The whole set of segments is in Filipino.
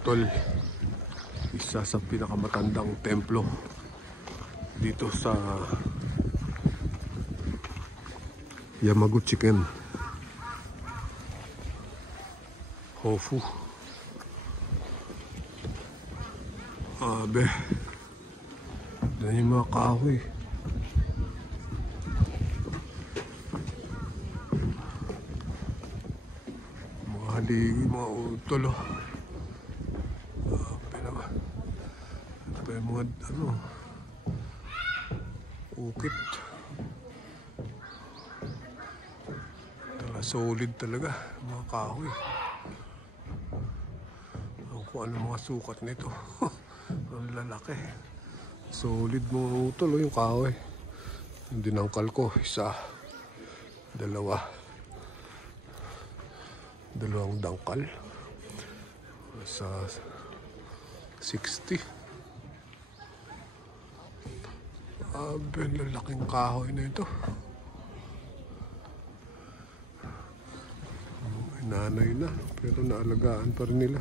utol, isa sa pinakamatandang templo dito sa Yamaguchi-ken, Hofu. Abe, doon yung mga kahoy. Mga haligi, mga utol, oh. Abe naman. Ito pa yung mga ukit. Solid talaga mga kahoy. Kung ano mga sukat nito. Ang lalaki. Solid mga utol, yung kahoy. Yung dinangkal ko, isa, dalawang dangkal sa 60. Lalaking kahoy na ito. Nanay na, pero naalagaan pa rin nila.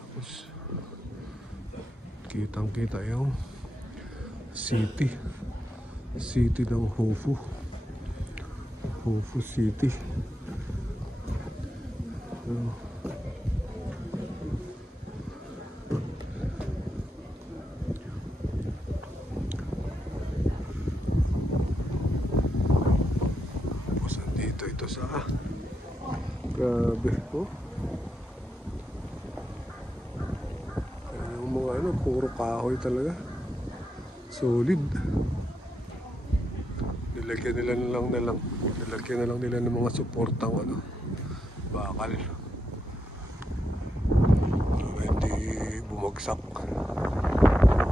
Tapos kitang-kita yung city ng Hofu City. Ito sa grabe po. Yung mga puro kahoy talaga. Solid. Nilagyan na lang nila ng mga suportang bakal. Hindi bumagsak.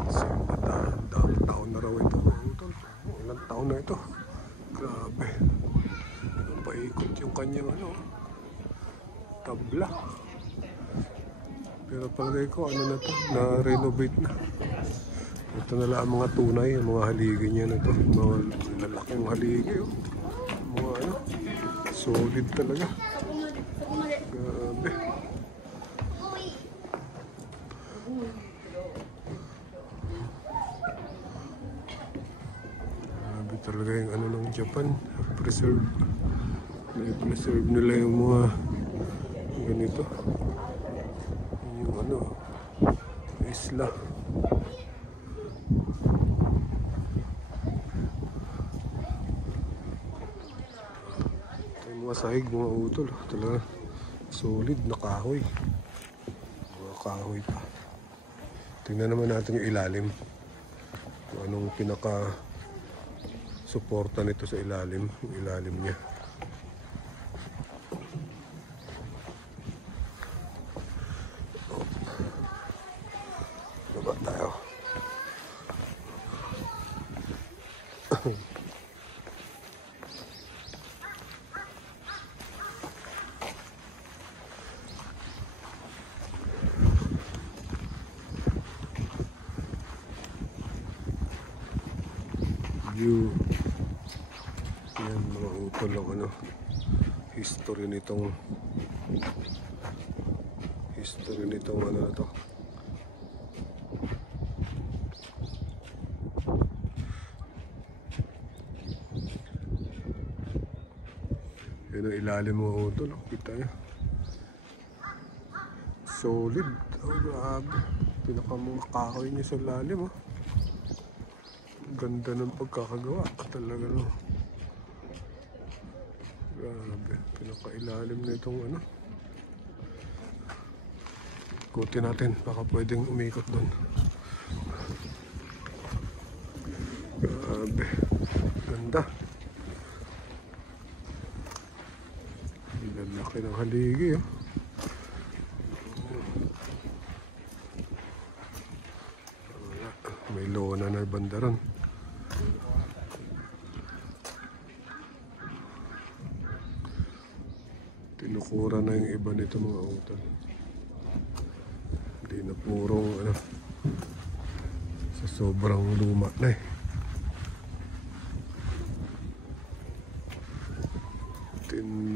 Kasi daang taon na raw ito. Ilang taon na ito. Grabe. Paikot yung kanyang tabla. Pero palagay ko na to, na-renovate na. Ito na lang ang mga tunay, ang mga haligi niya na to. Mga lalaking haligi, oh. Mga solid talaga. Grabe. Grabe talaga yung ng Japan. Preserve nila yung mga ganito, yung isla. Ito yung mga sahig, mga utol, talaga solid na kahoy, mga kahoy pa. Tingnan naman natin yung ilalim, kung anong pinaka suporta nito sa ilalim, yung ilalim niya. Baba tayo. View. Yan mga utol ng history nitong na to. Yan ang ilalim mga utol, kita nyo. Solid. Grabe. Pinakammga kahoy niya sa lalim, Ganda ng pagkakagawa talaga, Grabe, pinakailalim na itong ikutin natin, baka pwedeng umikot doon. Grabe, ganda. Lalaki ng haligi, may lona na bandaran. Tinukura na yung iba nito mga utol. Hindi na purong sa sobrang luma na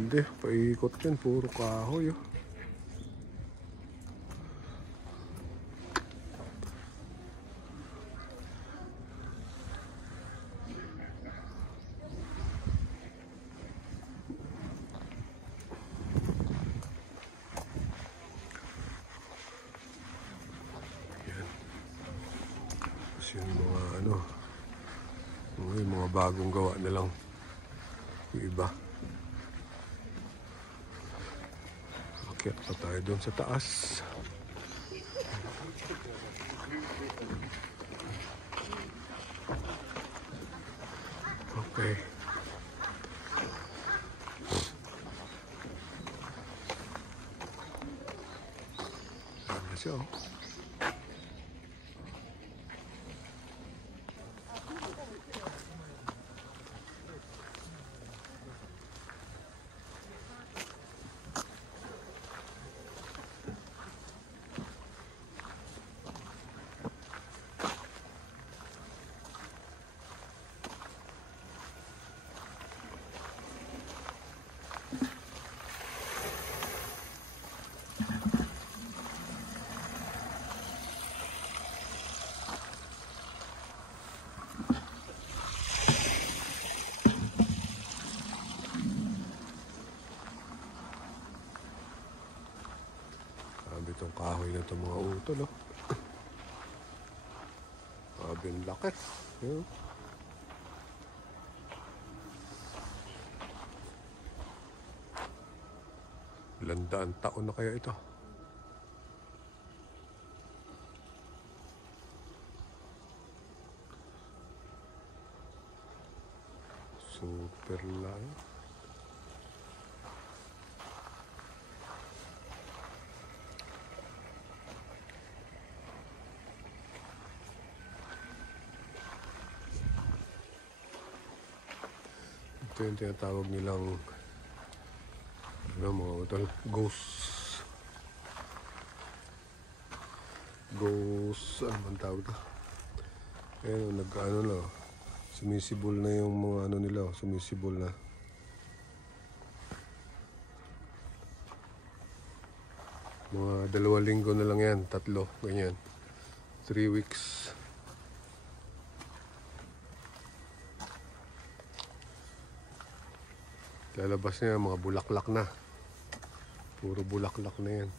Hindi, paikot yan. Puro kahoy. Oh. Yung mga ano, yung mga bagong gawa na lang yung iba. Akyat pa tayo doon sa taas. Okay. Ano siya, oh. Sabi itong kahoy na itong mga utol, oh. Sabi ang laki. Yeah. Ilang daang taon na kaya ito? Super lang. Ito yung tinatawag nilang ano, mga utol, ghost, ano man tawag ito? Ayan, nag-ano na, sumisibol na yung mga ano nila, sumisibol na. Mga 2 linggo na lang yan, 3, ganyan. 3 weeks. Lalabas niya mga bulaklak na. Puro bulaklak na yan.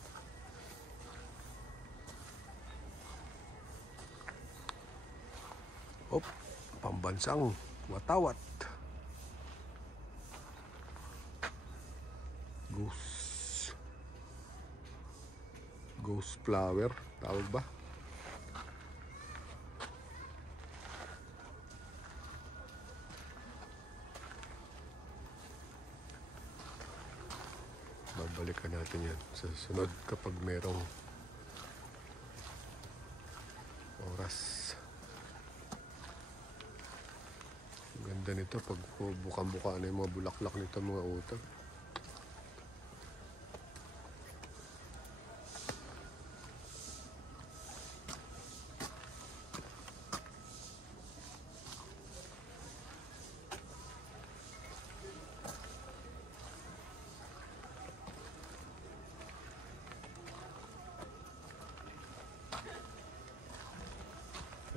Op, pambansang watawat. Ghost flower, tawag ba? Babalikan natin yan sa sunod kapag merong oras. Ang ganda nito pag buka-buka na yung mga bulaklak nito, mga utol.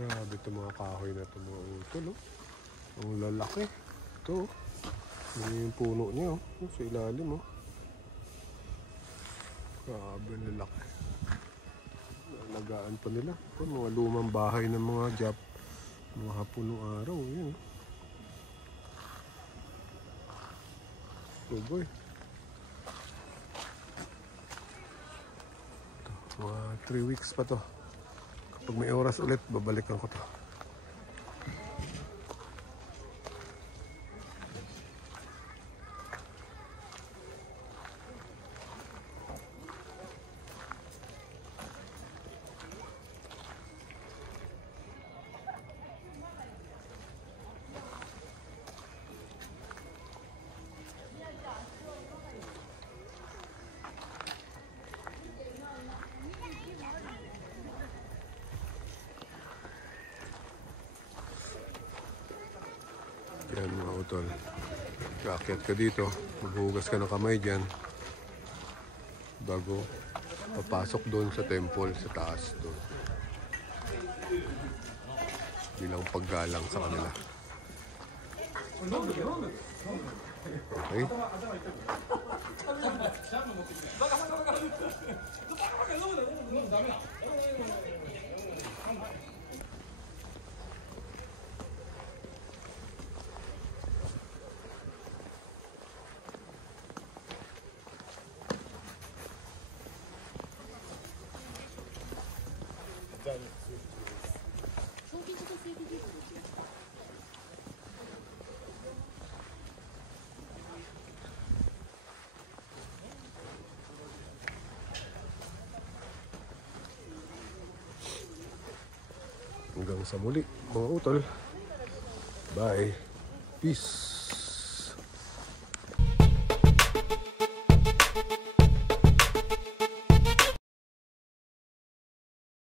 Grabe ito mga kahoy na ito, mga utol, oh. Ang lalaki. Ito, oh. Yung puno niya, oh. Sa ilalim, oh. Grabe ang lalaki. Nalagaan pa nila. Ito, mga lumang bahay ng mga Jap. Mga hapon ng araw, yun. So, boy. Ito, mga 3 weeks pa to. Pag may oras ulit, babalikan ko to. Yan mga utol. Kaakyat ka dito, maghugas ka ng kamay dyan bago papasok doon sa temple, sa taas doon. Bilang paggalang sa kanila. Okay? Hanggang sa muli, mga utol. Bye. Peace.